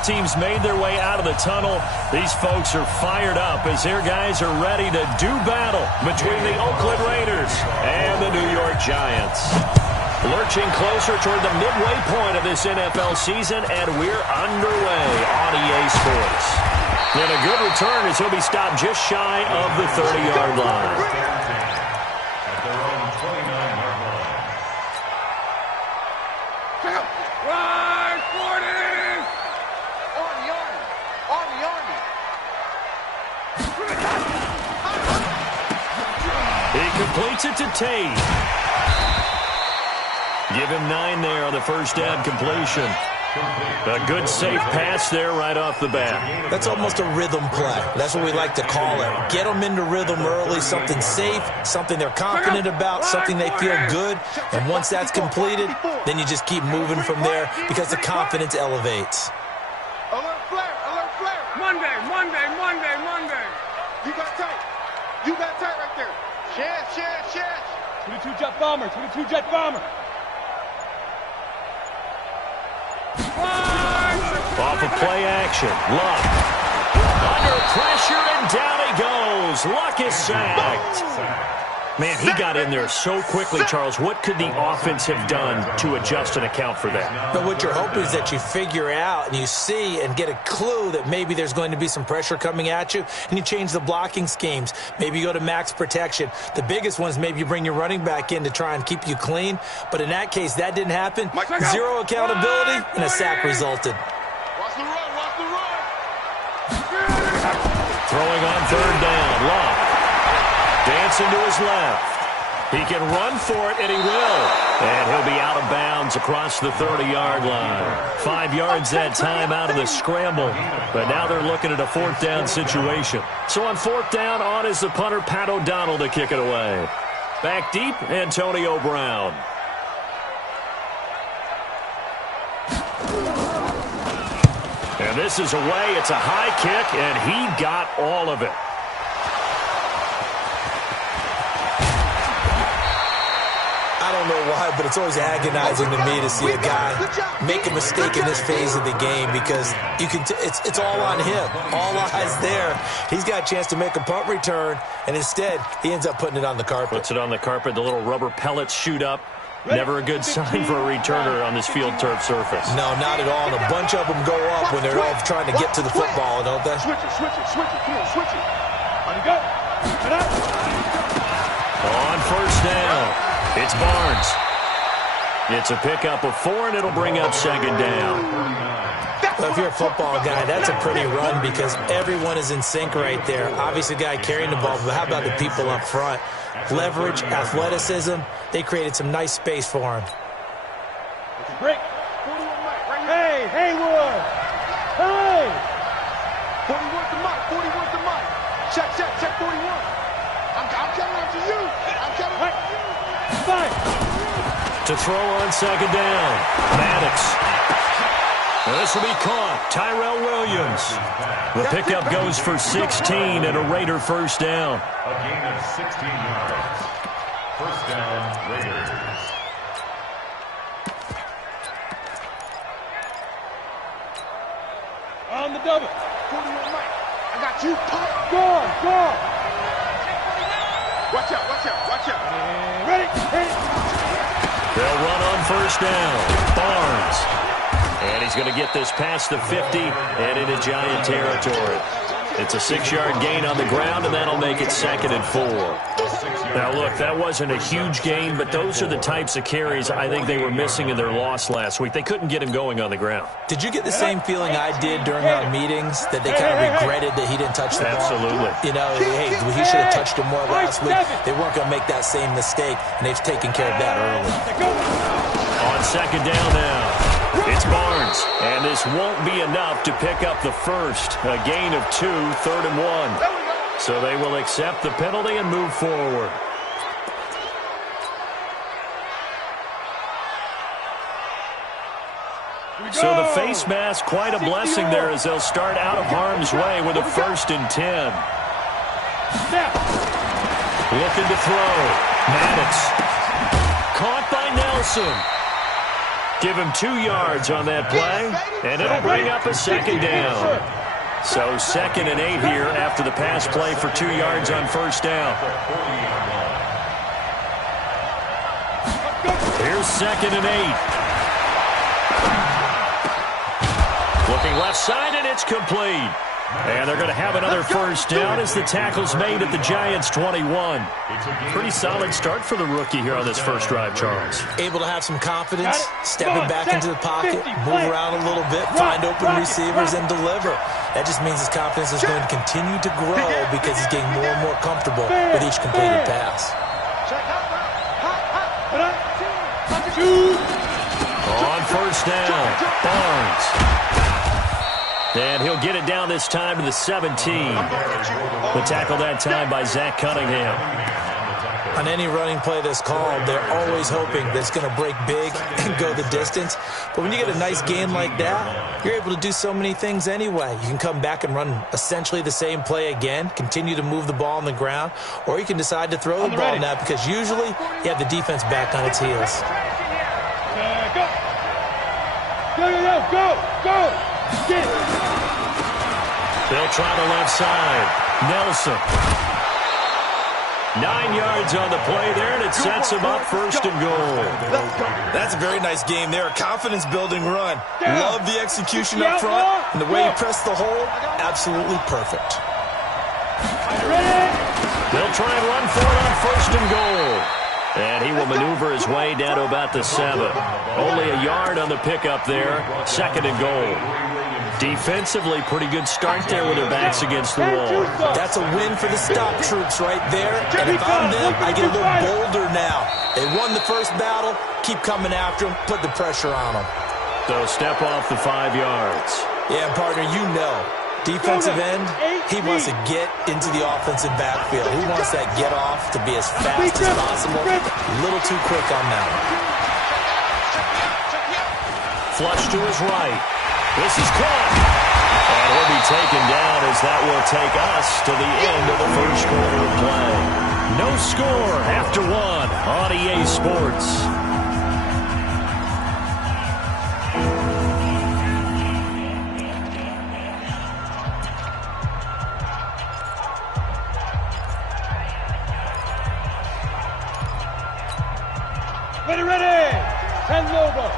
Both teams made their way out of the tunnel. These folks are fired up as their guys are ready to do battle between the Oakland Raiders and the New York Giants. Lurching closer toward the midway point of this NFL season, and we're underway on EA Sports. And a good return as he'll be stopped just shy of the 30-yard line. Completes it to Tate. Give him 9 there on the first down completion. A good safe pass there right off the bat. That's almost a rhythm play. That's what we like to call it. Get them into rhythm early, something safe, something they're confident about, something they feel good. And once that's completed, then you just keep moving from there because the confidence elevates. Alert flare, alert flare. Monday. You got tight. You got tight right there. Yes. 22 jet bomber. Off of play action. Luck. Under pressure, and down he goes. Luck is sacked. Man, he got in there so quickly, Charles. What could the offense have done to adjust and account for that? But what you're hoping is that you figure out and you see and get a clue that maybe there's going to be some pressure coming at you, and you change the blocking schemes. Maybe you go to max protection. The biggest one is maybe you bring your running back in to try and keep you clean. But in that case, that didn't happen. Zero accountability, and a sack resulted. Watch the run. Throwing on third down. Luck. Dancing to his left. He can run for it, and he will. And he'll be out of bounds across the 30-yard line. 5 yards that time out of the scramble. But now they're looking at a fourth down situation. So on fourth down, on is the punter, Pat O'Donnell, to kick it away. Back deep, Antonio Brown. And this is away. It's a high kick, and he got all of it. I don't know why, but it's always agonizing to me to see a guy make a mistake in this phase of the game because you can. It's all on him. All eyes there. He's got a chance to make a punt return, and instead he ends up putting it on the carpet. Puts it on the carpet. The little rubber pellets shoot up. Never a good sign for a returner on this field turf surface. No, not at all. And a bunch of them go up when they're all trying to get to the football, don't they? Switch it. Come on, switch it. On you go. On first down. It's Barnes. It's a pickup of 4, and it'll bring up second down. Well, if you're a football guy, that's a pretty run because everyone is in sync right there. Obviously, the guy carrying the ball, but how about the people up front? Leverage, athleticism, they created some nice space for him. Break. 41 Mike, right here. Hey, Haywood. Hey. 41 to Mike. Check 41. I'm coming after you. To throw on second down. Maddox. This will be caught. Tyrell Williams. The pickup goes for 16 and a Raider first down. A gain of 16 yards. First down, Raiders. On the double. 41 Mike. I got you. Go. Watch out. Ready. They'll run on first down. Barnes. And he's going to get this past the 50 and into Giant territory. It's a 6-yard gain on the ground, and that'll make it second and 4. Now, look, that wasn't a huge gain, but those are the types of carries I think they were missing in their loss last week. They couldn't get him going on the ground. Did you get the same feeling I did during our meetings, that they kind of regretted that he didn't touch the ball? Absolutely. You know, hey, he should have touched him more last week. They weren't going to make that same mistake, and they've taken care of that early. On second down now. It's Barnes, and this won't be enough to pick up the first. A gain of 2, 3rd and 1. So they will accept the penalty and move forward. So the face mask, quite a blessing there as they'll start out of harm's way with a 1st and 10. Looking to throw. Maddox. Caught by Nelson. Give him 2 yards on that play, and it'll bring up a second down. So 2nd and 8 here after the pass play for 2 yards on first down. Here's 2nd and 8. Looking left side, and it's complete. And they're going to have another first down as the tackle's made at the Giants' 21. Pretty solid start for the rookie here on this first drive, Charles. Able to have some confidence, stepping back into the pocket, move around a little bit, find open receivers, and deliver. That just means his confidence is going to continue to grow because he's getting more and more comfortable with each completed pass. On first down, Barnes. And he'll get it down this time to the 17. The tackle that time by Zach Cunningham. On any running play that's called, they're always hoping that it's going to break big and go the distance. But when you get a nice gain like that, you're able to do so many things anyway. You can come back and run essentially the same play again, continue to move the ball on the ground, or you can decide to throw the ball now because usually you have the defense back on its heels. Go! They'll try the left side. Nelson. 9 yards on the play there, and it sets him up 1st and goal. That's a very nice game there. A confidence-building run. Love the execution up front, and the way he pressed the hole, absolutely perfect. They'll try and run for it on 1st and goal. And he will maneuver his way down to about the 7. Only a yard on the pickup there. 2nd and goal. Defensively, pretty good start there with their backs against the wall. That's a win for the stop troops right there. And if I'm them, I get a little bolder now. They won the first battle. Keep coming after them. Put the pressure on them. So step off the 5 yards. Yeah, partner, you know. Defensive end, he wants to get into the offensive backfield. He wants that get off to be as fast as possible. A little too quick on that one. Flush to his right. This is caught. And he'll be taken down as that will take us to the end of the first quarter of play. No score after 1 on EA Sports. Ready! Ten Lobo.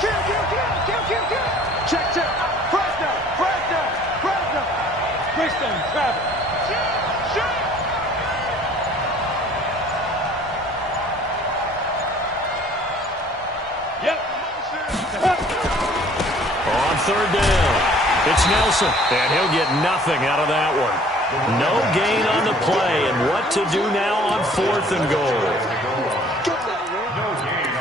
Check. Preston, Travis. Yep. On 3rd down, it's Nelson, and he'll get nothing out of that one. No gain on the play, and what to do now on 4th and goal.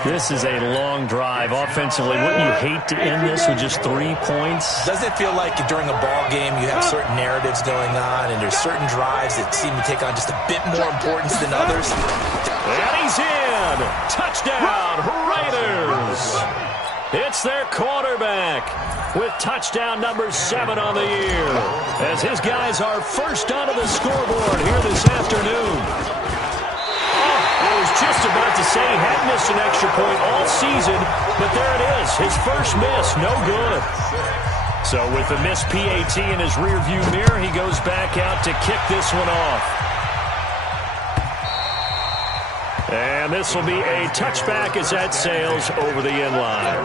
This is a long drive. Offensively, wouldn't you hate to end this with just 3 points? Doesn't it feel like during a ball game you have certain narratives going on and there's certain drives that seem to take on just a bit more importance than others? And he's in! Touchdown, Raiders! It's their quarterback with touchdown number 7 on the year as his guys are first onto the scoreboard here this afternoon. I was just about to say he had missed an extra point all season, but there it is. His first miss, no good. So with the missed PAT in his rearview mirror, he goes back out to kick this one off. And this will be a touchback as that sails over the end line.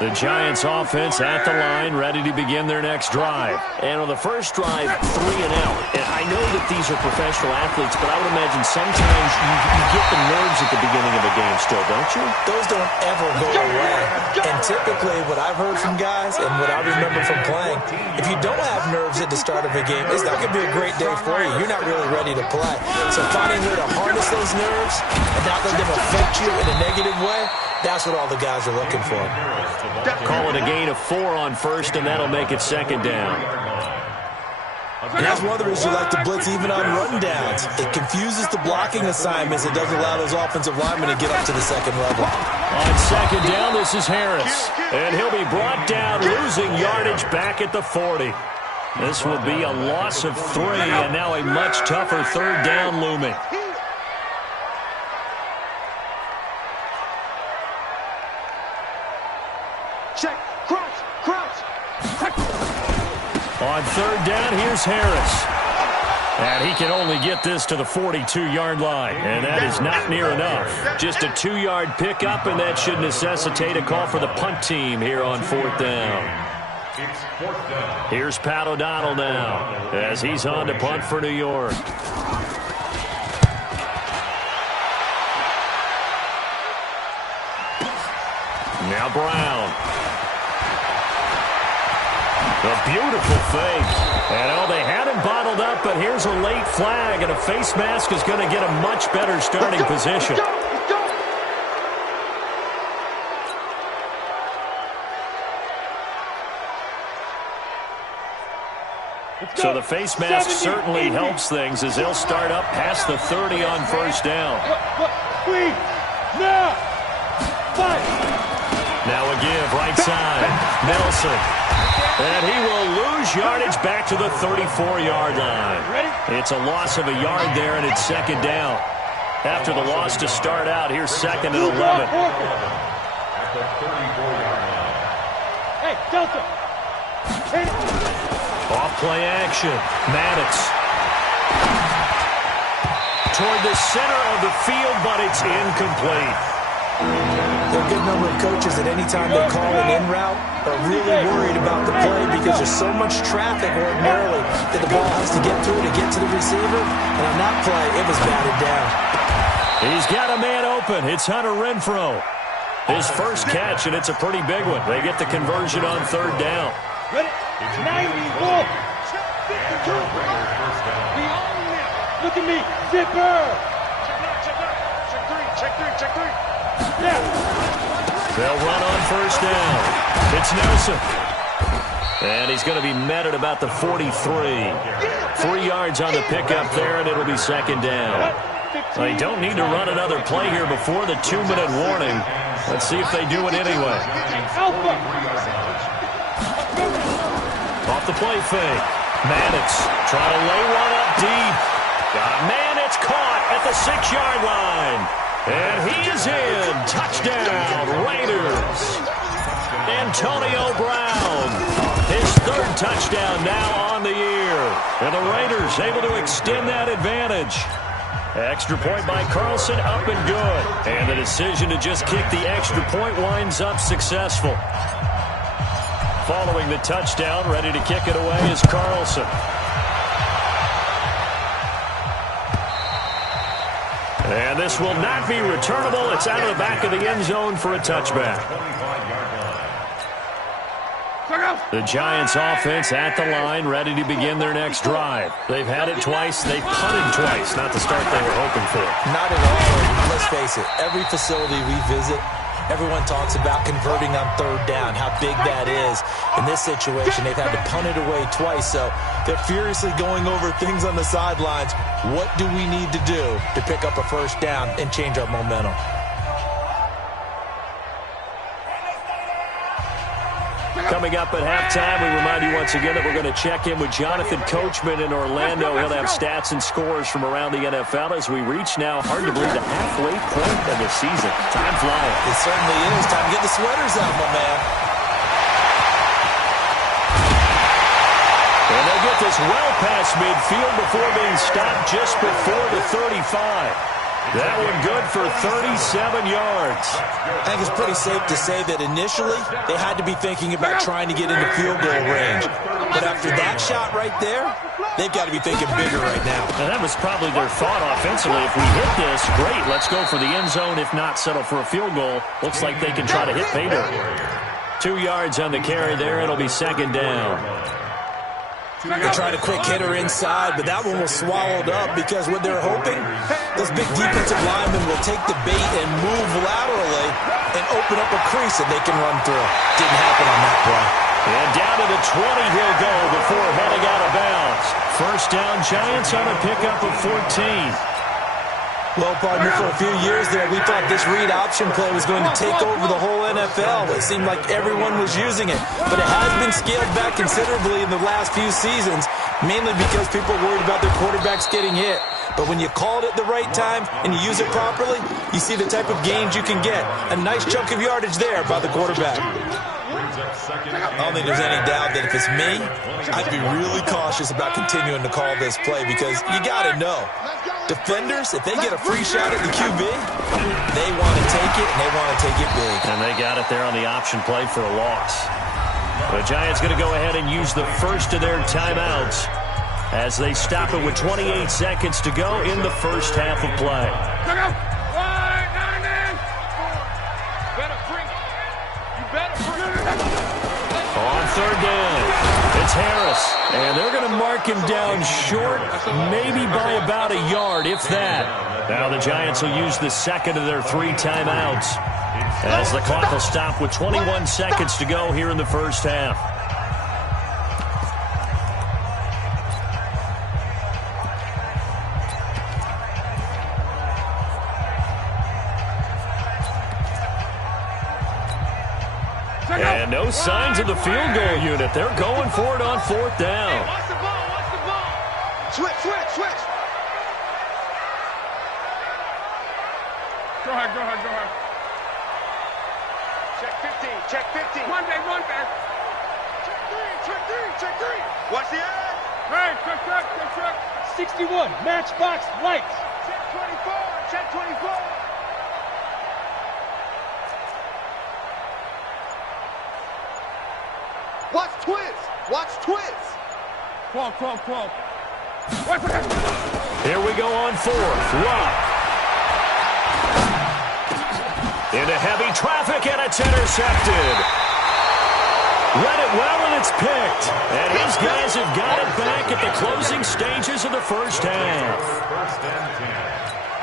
The Giants offense at the line, ready to begin their next drive. And on the first drive, 3 and out. And I know that these are professional athletes, but I would imagine sometimes you get the nerves at the beginning of a game still, don't you? Those don't ever go away. And typically what I've heard from guys and what I remember from playing, if you don't have nerves at the start of a game, it's not going to be a great day for you. You're not really ready to play. So finding a way to harness those nerves and not let them affect you in a negative way, that's what all the guys are looking for. Call it a gain of 4 on first, and that'll make it 2nd down. And that's one of the reasons you like to blitz even on run downs. It confuses the blocking assignments. It doesn't allow those offensive linemen to get up to the 2nd level. On 2nd down, this is Harris. And he'll be brought down, losing yardage back at the 40. This will be a loss of 3, and now a much tougher 3rd down looming. check, crouch, crouch. On third down, here's Harris. And he can only get this to the 42-yard line, and that is not near enough. Just a 2-yard pickup, and that should necessitate a call for the punt team here on fourth down. It's fourth down. Here's Pat O'Donnell now as he's on to punt for New York. Now Brown. A beautiful fake. And oh, they had him bottled up, but here's a late flag, and a face mask is going to get a much better starting position. So the face mask certainly helps things as they'll start up past the 30 on first down. Now a give, right side. Nelson. And he will lose yardage back to the 34-yard line. It's a loss of a yard there, and it's second down. After the loss to start out, here's second and 11. At the 34-yard line. Hey, Delta. Off play action. Maddox. Toward the center of the field, but it's incomplete. There are a good number of coaches that any time they call an in route are really worried about the play because there's so much traffic ordinarily that the ball has to get through to get to the receiver. And on that play, it was batted down. He's got a man open. It's Hunter Renfrow. His first catch, and it's a pretty big one. They get the conversion on third down. Ready? 94. 52. We own it. Look at me. Zipper. Check three. Yeah. They'll run on first down. It's Nelson. And he's going to be met at about the 43. 3 yards on the pickup there, and it'll be second down. They don't need to run another play here before the 2-minute warning. Let's see if they do it anyway. Off the play fake. Maddox trying to lay one up deep. Got a man, it's caught at the 6-yard line. And he is in. Touchdown, Raiders. Antonio Brown. His third touchdown now on the year. And the Raiders able to extend that advantage. Extra point by Carlson, up and good. And the decision to just kick the extra point winds up successful. Following the touchdown, ready to kick it away is Carlson. And this will not be returnable. It's out of the back of the end zone for a touchback. The Giants offense at the line, ready to begin their next drive. They've had it twice. They've punted twice. Not the start they were hoping for. Not at all. Let's face it. Every facility we visit, everyone talks about converting on third down, how big that is. In this situation, they've had to punt it away twice, so they're furiously going over things on the sidelines. What do we need to do to pick up a first down and change our momentum? Coming up at halftime, we remind you once again that we're going to check in with Jonathan Coachman in Orlando. He'll have stats and scores from around the NFL as we reach now, hard to believe, the halfway point of the season. Time flying. It certainly is. Time to get the sweaters out, my man. And they'll get this well past midfield before being stopped just before the 35. That one good for 37 yards. I think it's pretty safe to say that initially they had to be thinking about trying to get into field goal range. But after that shot right there, they've got to be thinking bigger right now. And that was probably their thought offensively. If we hit this, great, let's go for the end zone. If not, settle for a field goal. Looks like they can try to hit pay dirt. 2 yards on the carry there. It'll be second down. They're trying to quick hitter inside, but that one was swallowed up because what they're hoping, those big defensive linemen will take the bait and move laterally and open up a crease that they can run through. Didn't happen on that play. And down to the 20 he'll go before heading out of bounds. First down, Giants on a pickup of 14. Well, partner, for a few years there, we thought this read option play was going to take over the whole NFL. It seemed like everyone was using it. But it has been scaled back considerably in the last few seasons, mainly because people are worried about their quarterbacks getting hit. But when you call it at the right time and you use it properly, you see the type of gains you can get. A nice chunk of yardage there by the quarterback. I don't think there's any doubt that if it's me, I'd be really cautious about continuing to call this play because you got to know, defenders, if they get a free shot at the QB, they want to take it, and they want to take it big. And they got it there on the option play for a loss. The Giants going to go ahead and use the first of their timeouts as they stop it with 28 seconds to go in the first half of play. On third down, it's Harris, and they're going to mark him down short, maybe by about a yard, if that. Now the Giants will use the second of their 3 timeouts as the clock will stop with 21 seconds to go here in the first half. And no signs of the field goal unit. They're going for it on 4th down. Watch the ball, watch the ball. Switch. Go ahead. Check 15. One back. Check three. Watch the edge. Hey, check. 61, matchbox lights. Check 24. Watch twins. 12. Here we go on 4th. Rock. Into heavy traffic, and it's intercepted. Read it well, and it's picked. And his guys have got it back at the closing stages of the first half. First and 10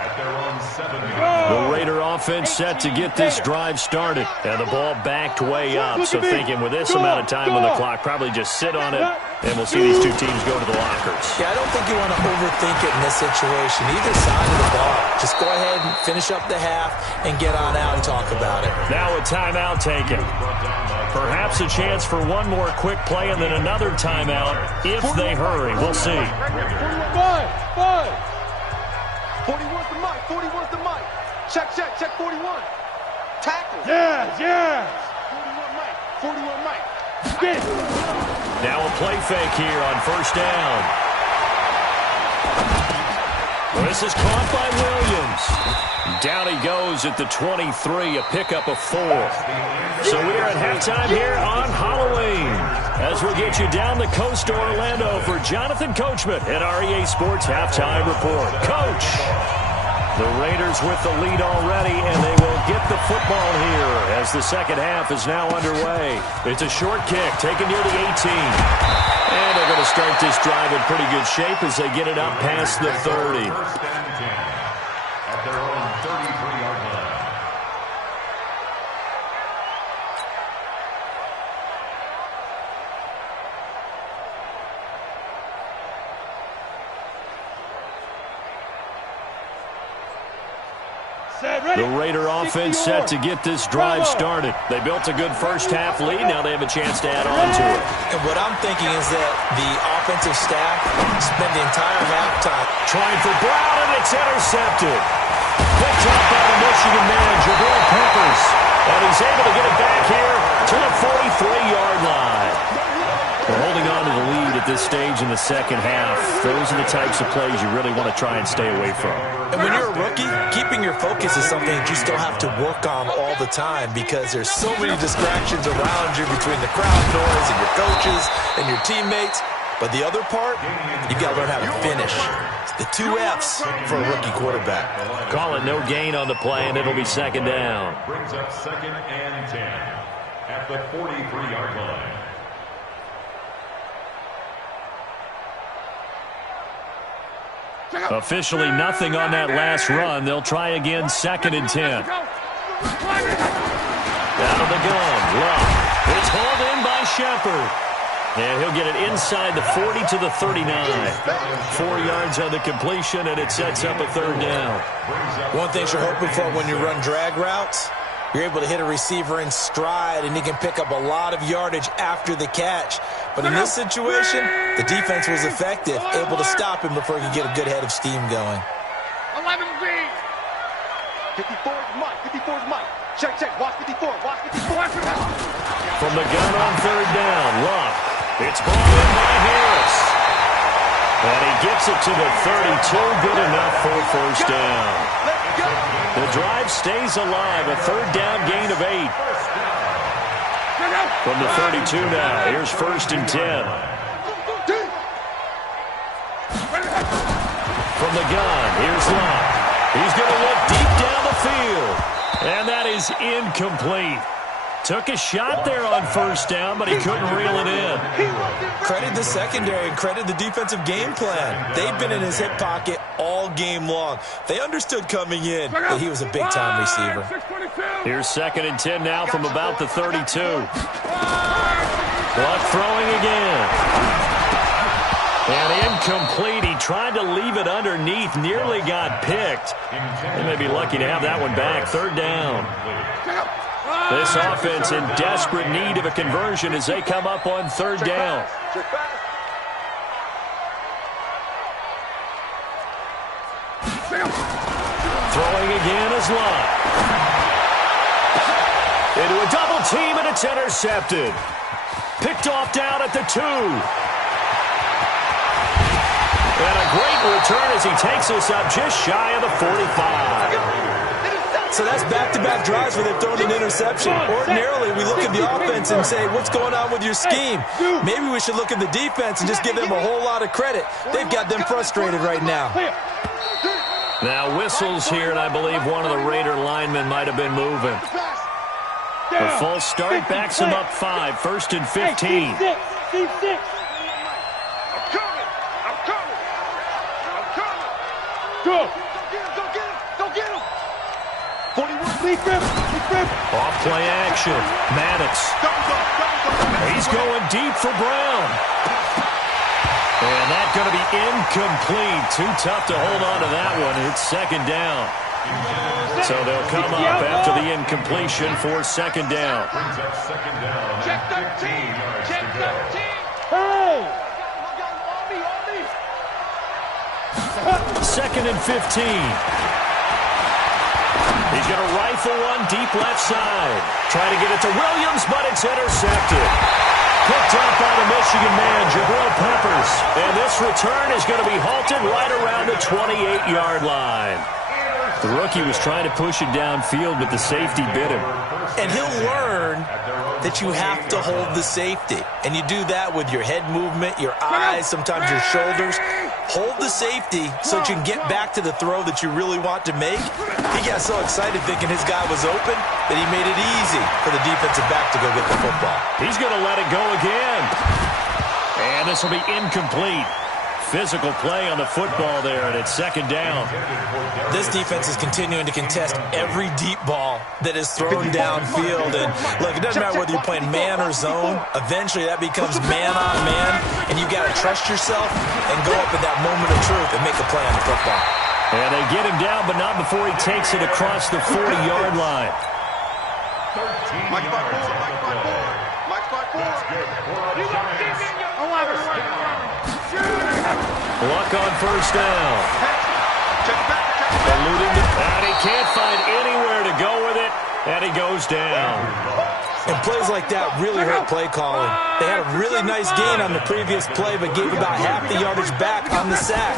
at their own 7-yard. The Raider offense set to get this drive started. And the ball backed way up. So thinking with this amount of time on the clock, probably just sit on it, and we'll see these two teams go to the lockers. Yeah, I don't think you want to overthink it in this situation. Either side of the ball. Just go ahead and finish up the half and get on out and talk about it. Now a timeout taken. Perhaps a chance for one more quick play and then another timeout if they hurry. We'll see. 41's the mic. Check 41. Tackle. Yes. 41 Mike. Now a play fake here on first down. This is caught by Williams. Down he goes at the 23, a pickup of 4. So we are at halftime here on Halloween as we'll get you down the coast to Orlando for Jonathan Coachman at our EA Sports Halftime Report. Coach, the Raiders with the lead already, and they will get the football here as the second half is now underway. It's a short kick taken near the 18. And they're going to start this drive in pretty good shape as they get it up past the 30. First and 10 at their own 33-yard line. The Raider offense set to get this drive started. They built a good first half lead. Now they have a chance to add on to it. And what I'm thinking is that the offensive staff spent the entire halftime Trying for Brown, and it's intercepted. Picked up by the Michigan man, Jabril Peppers. And he's able to get it back here to the 43-yard line. We're holding on to the lead at this stage in the second half. Those are the types of plays you really want to try and stay away from. And when you're a rookie, keeping your focus is something that you still have to work on all the time because there's so many distractions around you between the crowd noise and your coaches and your teammates. But the other part, you've got to learn how to finish. It's the 2 F's for a rookie quarterback. Call it no gain on the play, and it'll be second down. Brings up second and 10 at the 43-yard line. Officially nothing on that last run. They'll try again, second and 10. Out of the gun, Love. It's hauled in by Shepard. And he'll get it inside the 40 to the 39. 4 yards on the completion, and it sets up a third down. One thing you're hoping for when you run drag routes, you're able to hit a receiver in stride, and he can pick up a lot of yardage after the catch. But in this situation, the defense was effective, able to stop him before he could get a good head of steam going. 11B. 54's Mike. Check. Watch 54. From the gun on third down, Luck. It's brought in by Harris. And he gets it to the 32. Good enough for a first down. The drive stays alive. A third down gain of 8. From the 32 now. Here's first and 10. From the gun, here's Luck. He's going to look deep down the field. And that is incomplete. Took a shot there on first down, but he couldn't reel it in. Credit the secondary and credit the defensive game plan. They've been in his hip pocket all game long. They understood coming in that he was a big-time receiver. Here's second and 10 now from about the 32. Luck throwing again. And incomplete. He tried to leave it underneath, nearly got picked. They may be lucky to have that one back. Third down. This offense in desperate need of a conversion as they come up on third down. Throwing again is Luck. Into a double team, and it's intercepted. Picked off down at the 2. And a great return as he takes us up just shy of the 45. So that's back-to-back drives where they've thrown an interception. Ordinarily, we look at the offense and say, what's going on with your scheme? Maybe we should look at the defense and just give them a whole lot of credit. They've got them frustrated right now. Now whistles here, and I believe one of the Raider linemen might have been moving. The false start backs him up 5, first and 15. Go! Off play action. Maddox. He's going deep for Brown. And that's going to be incomplete. Too tough to hold on to that one. It's second down. So they'll come up after the incompletion for second down. Check 13! Check 13! Hey! Second and 15. He's going to rifle one deep left side. Try to get it to Williams, but it's intercepted. Picked up by the Michigan man, Jabril Peppers. And this return is going to be halted right around the 28-yard line. The rookie was trying to push it downfield, but the safety bit him. And he'll learn that you have to hold the safety. And you do that with your head movement, your eyes, sometimes your shoulders. Hold the safety so that you can get back to the throw that you really want to make. He got so excited thinking his guy was open that he made it easy for the defensive back to go get the football. He's going to let it go again. And this will be incomplete. Physical play on the football there, and it's second down. This defense is continuing to contest every deep ball that is thrown downfield. And look, it doesn't matter whether you're playing man or zone. Eventually, that becomes man on man, and you've got to trust yourself and go up at that moment of truth and make a play on the football. And they get him down, but not before he takes it across the 40-yard line. Mike 5-4, Mike 5-4. Mike 5-4. You got Luck on first down. Eluding the and he can't find anywhere to go with it, and he goes down. And plays like that really hurt play calling. They had a really nice gain on the previous play, but gave about half the yardage back on the sack.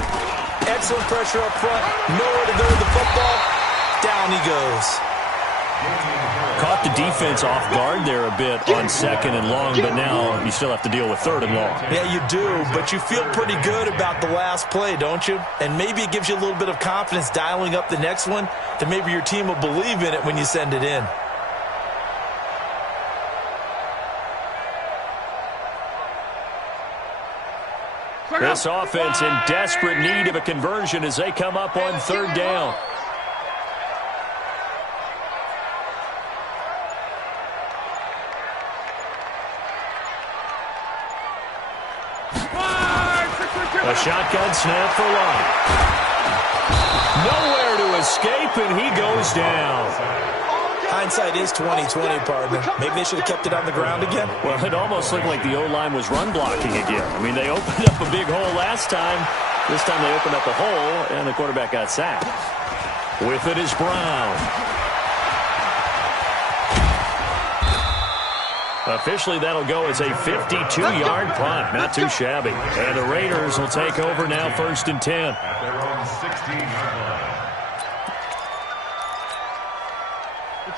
Excellent pressure up front. Nowhere to go with the football. Down he goes. Caught the defense off guard there a bit on second and long, but now you still have to deal with third and long. Yeah, you do, but you feel pretty good about the last play, don't you? And maybe it gives you a little bit of confidence dialing up the next one, that maybe your team will believe in it when you send it in. This offense in desperate need of a conversion as they come up on third down. A shotgun snap for Luck. Nowhere to escape, and he goes down. Hindsight is 20/20, partner. Maybe they should have kept it on the ground again. Well, it almost looked like the O-line was run blocking again. I mean, they opened up a big hole last time. This time they opened up the hole, and the quarterback got sacked. With it is Brown. Officially, that'll go as a 52-yard punt. Not too shabby. And the Raiders will take over now, 1st and 10. At their own 16-yard line.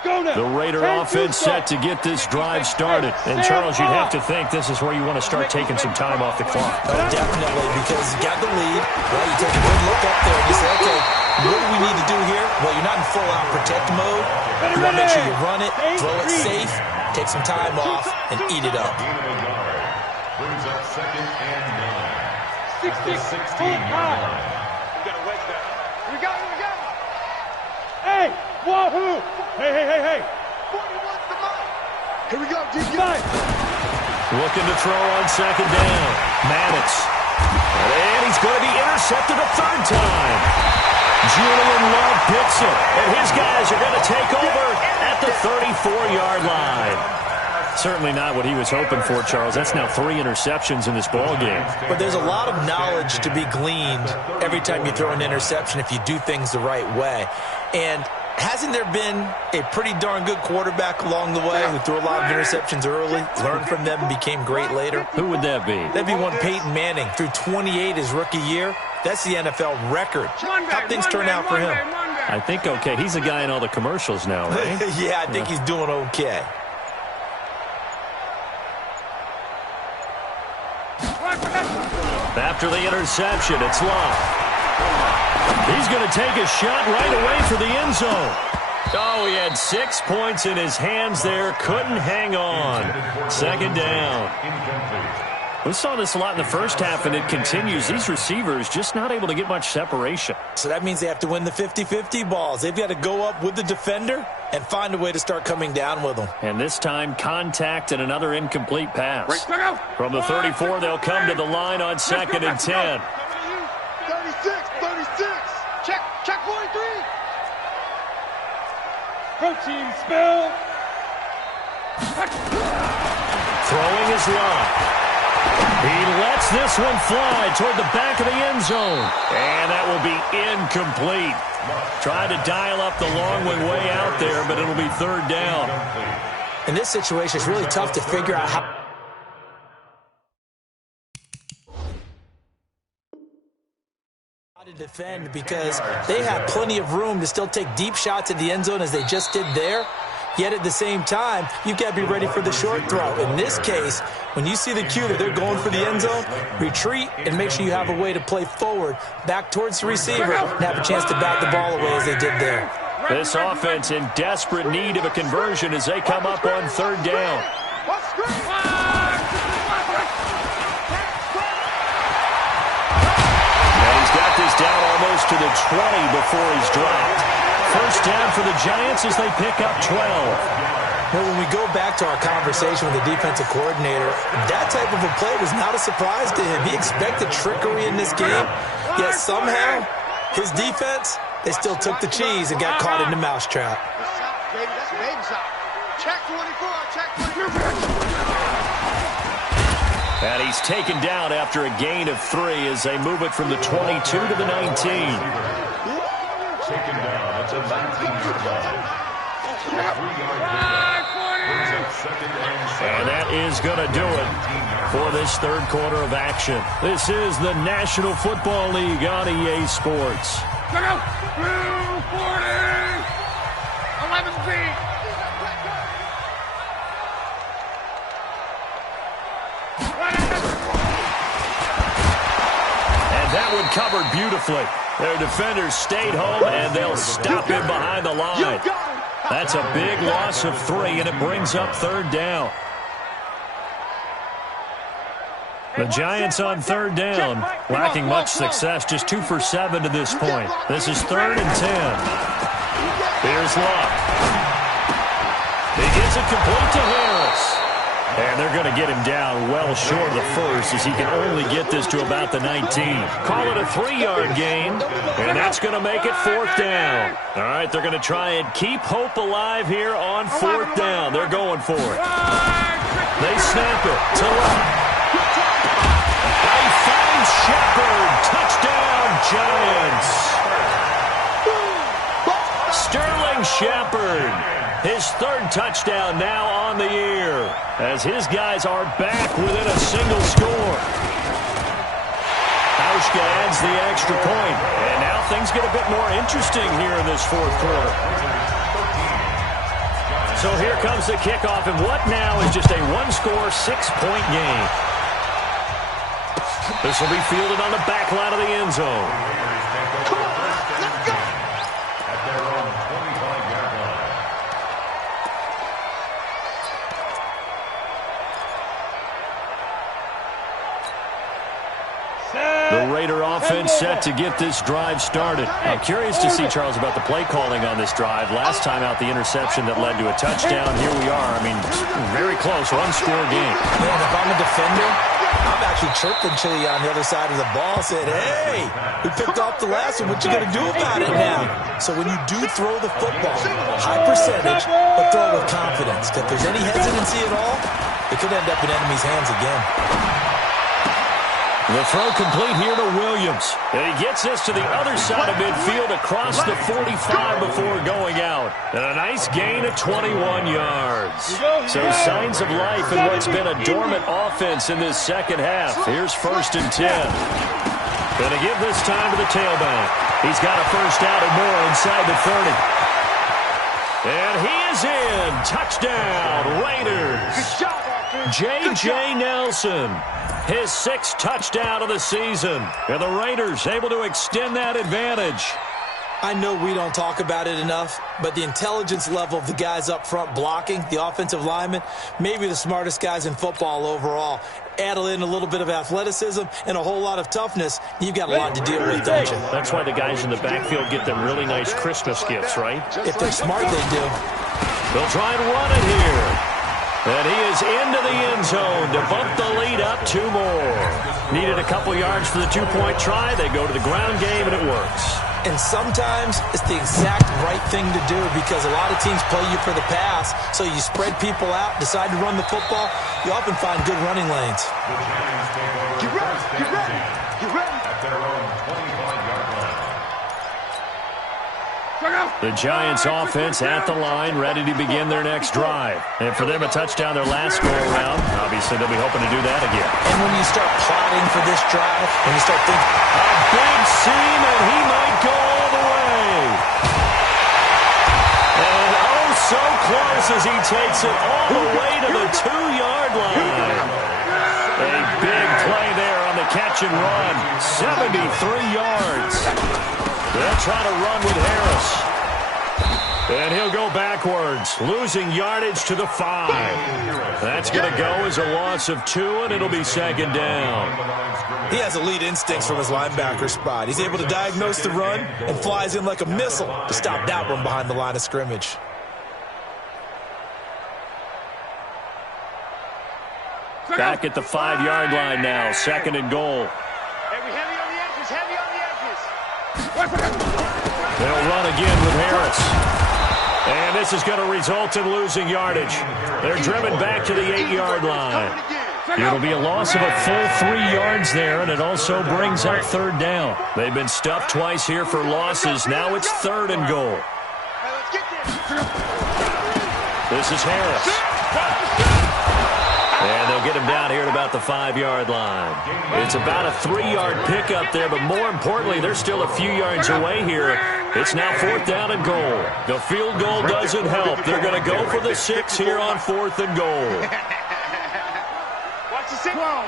The Raider offense set to get this drive started. And, Charles, you'd have to think this is where you want to start taking some time off the clock. Oh, definitely, because you got the lead. Well, you take a good look up there and you say, okay, what do we need to do here? Well, you're not in full-out protect mode. You want to make sure you run it, throw it safe, take some time off, and eat it up. Brings up 2nd and 9. 16-yard line. We got to wedge that. We got it. Hey, wahoo! Hey. 41's the mark. Here we go, DK. Looking to throw on 2nd down. Maddox. And he's going to be intercepted a 3rd time. Julian Love picks it. And his guys are going to take over at the 34-yard line. Certainly not what he was hoping for, Charles. That's now 3 interceptions in this ball game. But there's a lot of knowledge to be gleaned every time you throw an interception if you do things the right way. And hasn't there been a pretty darn good quarterback along the way who threw a lot of interceptions early, learned from them, and became great later? Who would that be? That'd be one Peyton Manning. Threw 28 his rookie year. That's the NFL record. How things turn out for him? I think okay. He's a guy in all the commercials now, right? Yeah, I think he's doing okay. After the interception, it's Love. He's going to take a shot right away for the end zone. Oh, he had 6 points in his hands there. Couldn't hang on. 2nd down. We saw this a lot in the first half, and it continues. These receivers just not able to get much separation. So that means they have to win the 50-50 balls. They've got to go up with the defender and find a way to start coming down with them. And this time, contact and another incomplete pass. From the 34, they'll come to the line on 2nd and 10. 36. Check 43. Protein spill. Throwing is Love. He lets this one fly toward the back of the end zone. And that will be incomplete. Trying to dial up the long one way out there, but it'll be 3rd down. In this situation, it's really tough to figure out how to defend because they have plenty of room to still take deep shots at the end zone as they just did there. Yet at the same time, you've got to be ready for the short throw. In this case, when you see the cue that they're going for the end zone, retreat and make sure you have a way to play forward, back towards the receiver, and have a chance to bat the ball away as they did there. This offense in desperate need of a conversion as they come up on 3rd down. And he's got this down almost to the 20 before he's dropped. 1st down for the Giants as they pick up 12. Well, when we go back to our conversation with the defensive coordinator, that type of a play was not a surprise to him. He expected trickery in this game, yet somehow his defense, they still took the cheese and got caught in the mousetrap. Check 24. Check 24. And he's taken down after a gain of 3 as they move it from the 22 to the 19. Taken down at the 19-yard line. 3-yard And that is going to do it for this 3rd quarter of action. This is the National Football League on EA Sports. Go! 240! 11 feet! And that one covered beautifully. Their defenders stayed home, and they'll stop him behind the line. That's a big loss of 3, and it brings up 3rd down. The Giants on 3rd down, lacking much success, just 2 for 7 to this point. This is 3rd and 10. Here's Luck. He gets it complete to Harris. And they're going to get him down well short of the 1st as he can only get this to about the 19. Call it a 3-yard gain, and that's going to make it 4th down. All right, they're going to try and keep hope alive here on 4th down. They're going for it. They snap it to Luck. They find Shepard. Touchdown, Giants. Sterling Shepard. His third touchdown now on the year, as his guys are back within a single score. Hauschka adds the extra point, and now things get a bit more interesting here in this fourth quarter. So here comes the kickoff, and what now is just a one-score, 6-point game. This will be fielded on the back line of the end zone. Come on, let's go! At their own 25-yard line. The Raider offense set to get this drive started. I'm curious to see, Charles, about the play calling on this drive. Last time out, the interception that led to a touchdown. Here we are. I mean, very close, one-score game. Man, if I'm a defender, I'm actually chirping Chili on the other side of the ball, saying, hey, we picked off the last one. What you going to do about it now? So when you do throw the football, high percentage, but throw it with confidence. If there's any hesitancy at all, it could end up in enemy's hands again. The throw complete here to Williams. And he gets this to the other side of midfield across the 45 before going out. And a nice gain of 21 yards. So signs of life in what's been a dormant offense in this second half. Here's 1st and 10. Gonna give this time to the tailback. He's got a first out and more inside the 30. And he is in. Touchdown, Raiders. Good job, offense. J.J. Nelson. His 6th touchdown of the season. And the Raiders able to extend that advantage. I know we don't talk about it enough, but the intelligence level of the guys up front blocking, the offensive linemen, maybe the smartest guys in football overall. Add in a little bit of athleticism and a whole lot of toughness, you've got a lot to deal with, don't you? That's why the guys in the backfield get them really nice Christmas gifts, right? If they're smart, they do. They'll try and run it here. And he is into the end zone to bump the lead up 2 more. Needed a couple yards for the 2-point try. They go to the ground game, and it works. And sometimes it's the exact right thing to do because a lot of teams play you for the pass, so you spread people out, decide to run the football. You often find good running lanes. Get ready, get ready, get ready. At their own 25-yard line. The Giants offense at the line, ready to begin their next drive. And for them, a touchdown their last go-around. Obviously, they'll be hoping to do that again. And when you start plotting for this drive, when you start thinking, a big seam, and he might go all the way. And oh, so close as he takes it all the way to the 2-yard line. A big play there on the catch and run. 73 yards. They'll try to run with Harris. And he'll go backwards, losing yardage to the 5. That's going to go as a loss of 2, and it'll be 2nd down. he has elite instincts from his linebacker spot. He's able to diagnose the run and flies in like a missile to stop that one behind the line of scrimmage. Back at the 5-yard line now, 2nd and goal. Hey, we heavy on the edges, heavy on the edges. They'll run again with Harris. And this is going to result in losing yardage. They're driven back to the 8-yard line. It'll be a loss of a full 3 yards there, and it also brings up 3rd down. They've been stuffed twice here for losses. Now it's 3rd and goal. This is Harris. And they'll get him down here at about the 5-yard line. It's about a 3-yard pickup there, but more importantly, they're still a few yards away here. It's now 4th down and goal. The field goal doesn't help. They're going to go for the 6 here on 4th and goal. Watch the 6. Go.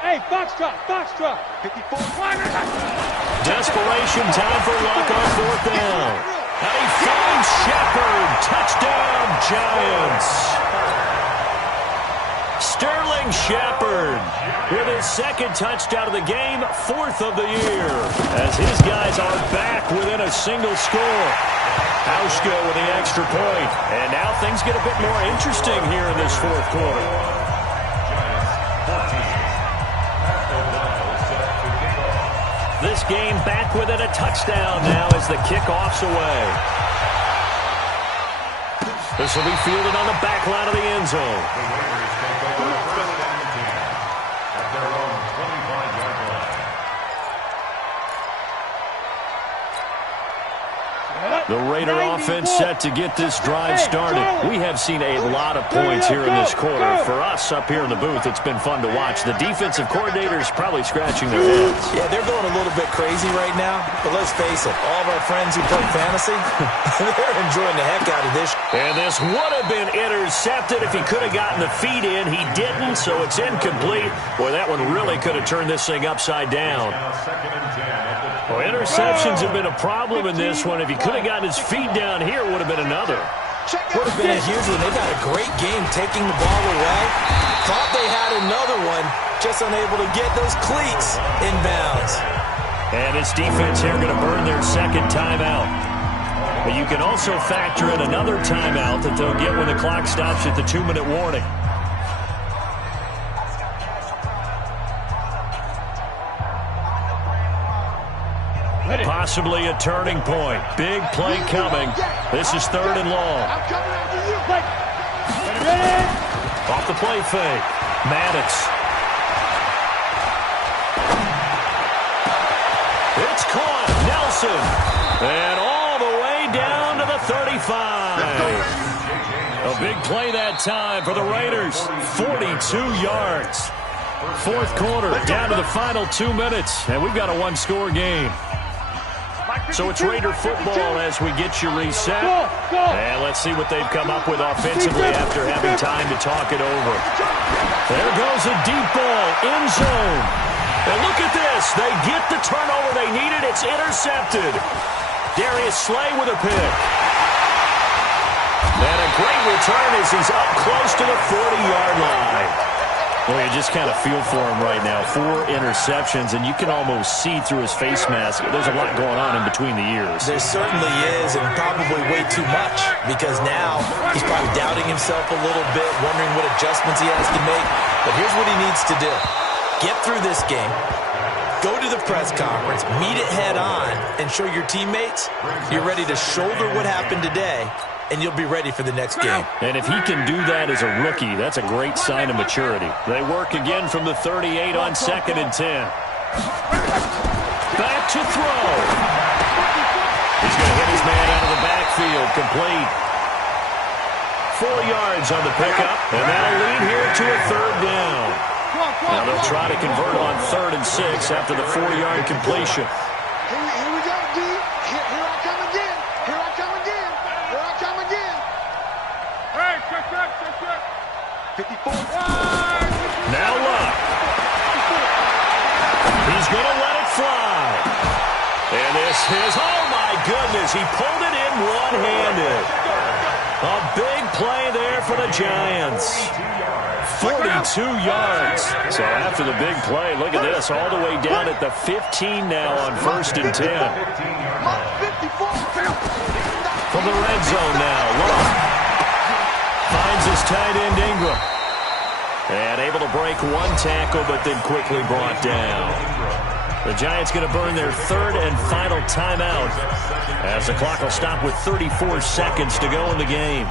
Hey, foxtrot. 54. Desperation time for Luck on 4th down. And he finds Shepard. Touchdown, Giants. Sterling Shepard with his 2nd touchdown of the game, 4th of the year, as his guys are back within a single score. Hauschka with the extra point. And now things get a bit more interesting here in this 4th quarter. This game back within a touchdown now as the kickoff's away. This will be fielded on the back line of the end zone. At their own 25-yard line. The Raider offense set to get this drive started. We have seen a lot of points here in this quarter. For us up here in the booth, it's been fun to watch. The defensive coordinators probably scratching their heads. Yeah, they're going a little bit crazy right now. But let's face it, all of our friends who play fantasy, they're enjoying the heck out of this. And this would have been intercepted if he could have gotten the feet in. He didn't, so it's incomplete. Boy, that one really could have turned this thing upside down. Well, interceptions have been a problem in this one. If he could have gotten his feet down here, it would have been another. Would have been a huge one. They've had a great game taking the ball away. Thought they had another one, just unable to get those cleats inbounds. And this defense here going to burn their second timeout. But you can also factor in another timeout that they'll get when the clock stops at the 2-minute warning. Possibly a turning point. Big play coming. This is 3rd and long. Off the play fake. Maddox. It's caught. Nelson. And all the way down to the 35. A big play that time for the Raiders. 42 yards. 4th quarter, down to the final 2 minutes. And we've got a one-score game. So it's Raider football as we get you reset. And let's see what they've come up with offensively after having time to talk it over. There goes a deep ball, end zone. And look at this. They get the turnover they needed. It's intercepted. Darius Slay with a pick. And a great return as he's up close to the 40-yard line. Well, you just kind of feel for him right now. 4 interceptions, and you can almost see through his face mask. There's a lot going on in between the ears. There certainly is, and probably way too much, because now he's probably doubting himself a little bit, wondering what adjustments he has to make. But here's what he needs to do. Get through this game, go to the press conference, meet it head on, and show your teammates you're ready to shoulder what happened today, and you'll be ready for the next game. And if he can do that as a rookie, that's a great sign of maturity. They work again from the 38 on 2nd and 10. Back to throw. He's going to hit his man out of the backfield, complete. 4 yards on the pickup, and that'll lead here to a 3rd down. Now they'll try to convert on 3rd and 6 after the 4-yard completion. Here we go, D. Here I come again. Here I come again. Here I come again. Hey, check. 54. Now Luck. He's going to let it fly. And this is, oh my goodness, he pulled it in one-handed. A big play there for the Giants. 42 yards. So after the big play, look at this, all the way down at the 15 now on 1st and 10. From the red zone now, Luck finds his tight end Ingram. And able to break 1 tackle, but then quickly brought down. The Giants going to burn their 3rd and final timeout as the clock will stop with 34 seconds to go in the game.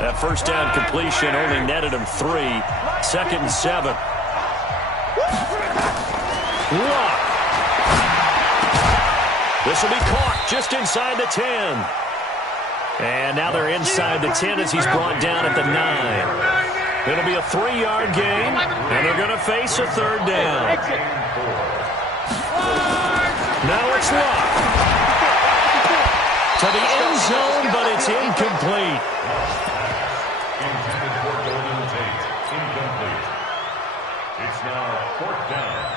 That first down completion only netted him 3. 2nd and 7. Luck. This will be caught just inside the 10. And now they're inside the 10 as he's brought down at the 9. It'll be a 3-yard gain, and they're going to face a 3rd down. Now it's Luck. To the end zone, but it's incomplete. Intended for Golden Tate. Incomplete. It's now 4th down.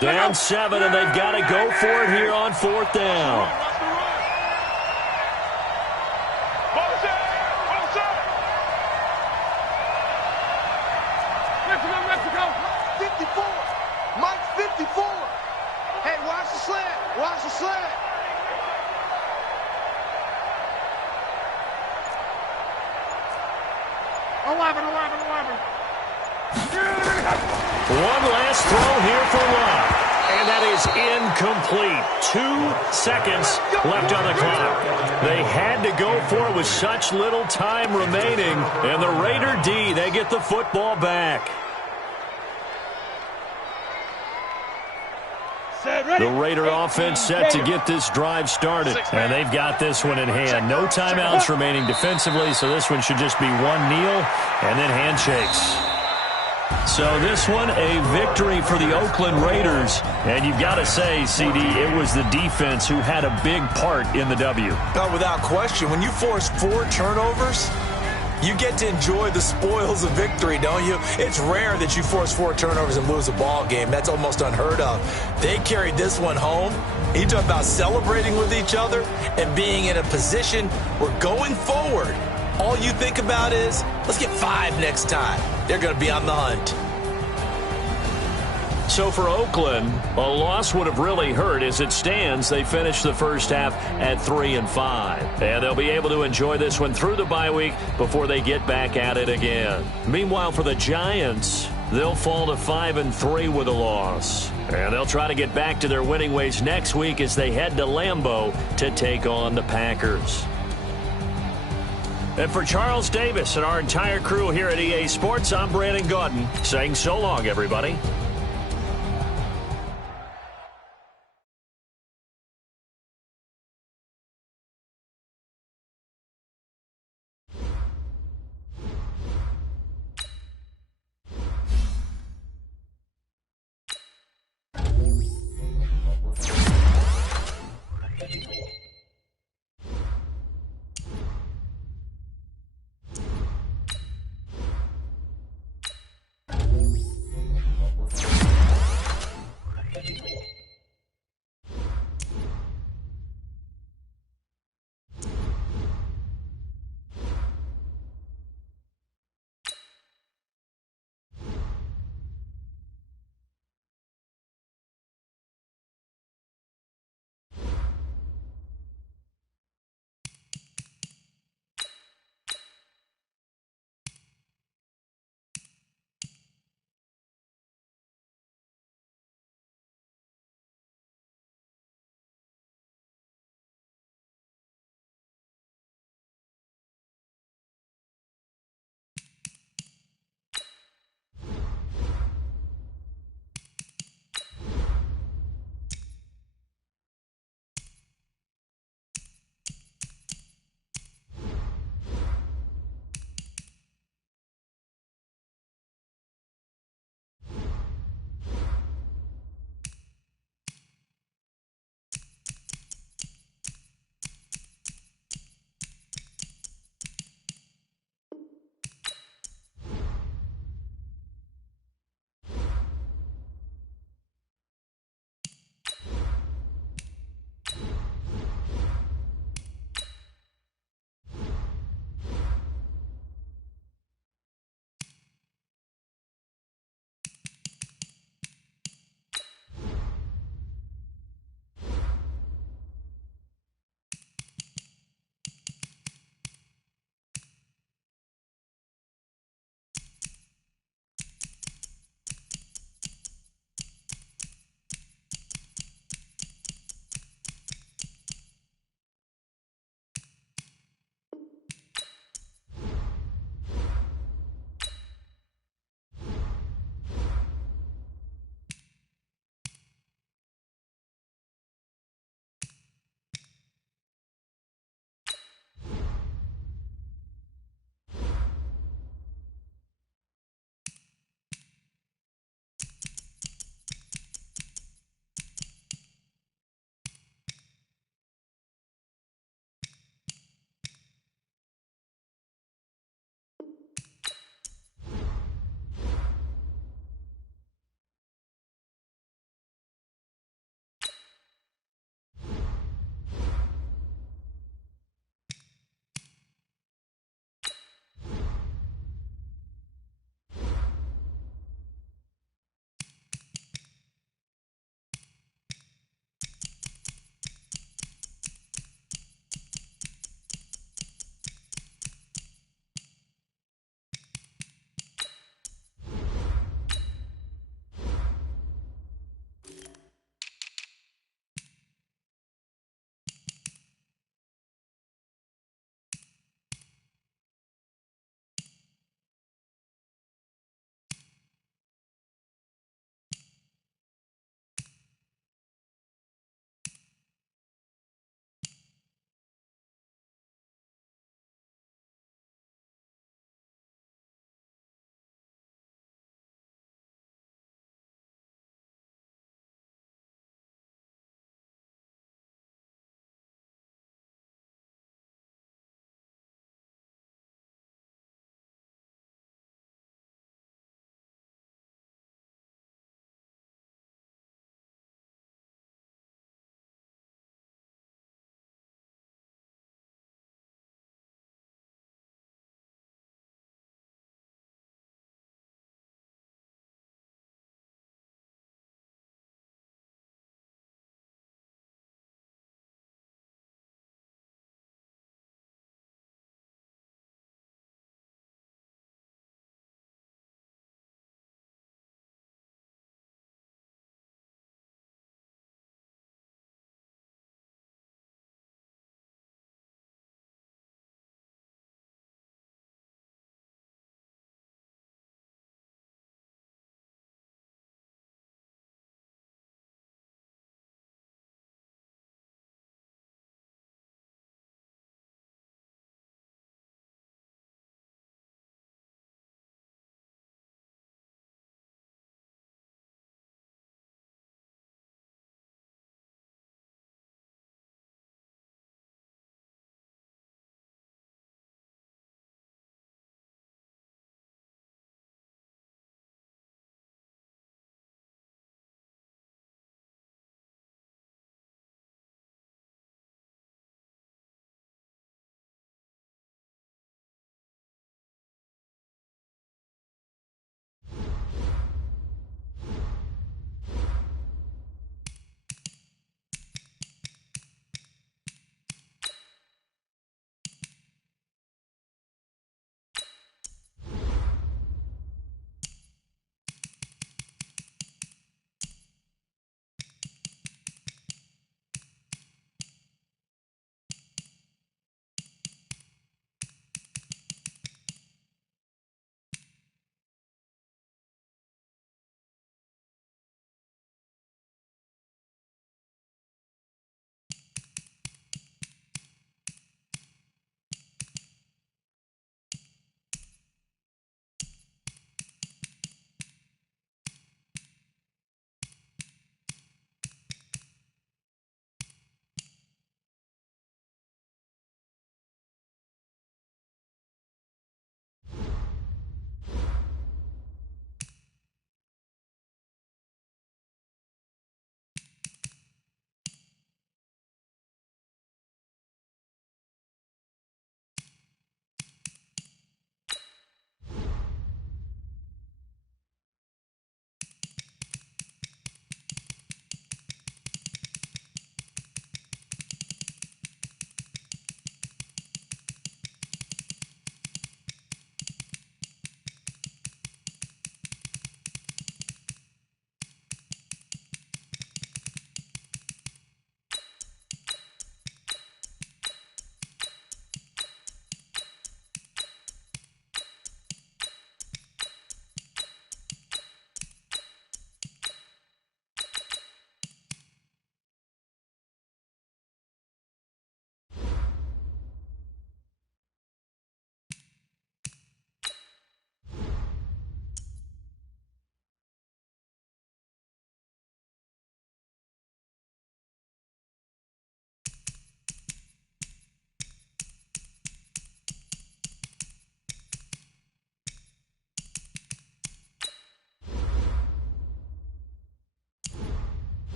Down 7, and they've got to go for it here on 4th down. Mexico. 54. Mike 54. Hey, watch the slant. Watch the slant. Eleven. One last throw here for Luck. And that is incomplete. 2 seconds left on the clock. They had to go for it with such little time remaining. And the Raider D, they get the football back. The Raider offense set to get this drive started. And they've got this one in hand. No timeouts remaining defensively, so this one should just be one kneel and then handshakes. So this one, a victory for the Oakland Raiders. And you've got to say, CD, it was the defense who had a big part in the W. Oh, without question. When you force 4 turnovers, you get to enjoy the spoils of victory, don't you? It's rare that you force 4 turnovers and lose a ball game. That's almost unheard of. They carried this one home. You talk about celebrating with each other and being in a position where going forward, all you think about is, let's get 5 next time. They're going to be on the hunt. So for Oakland, a loss would have really hurt. As it stands, they finished the first half at 3-5. And they'll be able to enjoy this one through the bye week before they get back at it again. Meanwhile, for the Giants, they'll fall to 5-3 with a loss. And they'll try to get back to their winning ways next week as they head to Lambeau to take on the Packers. And for Charles Davis and our entire crew here at EA Sports, I'm Brandon Gaudin saying so long, everybody.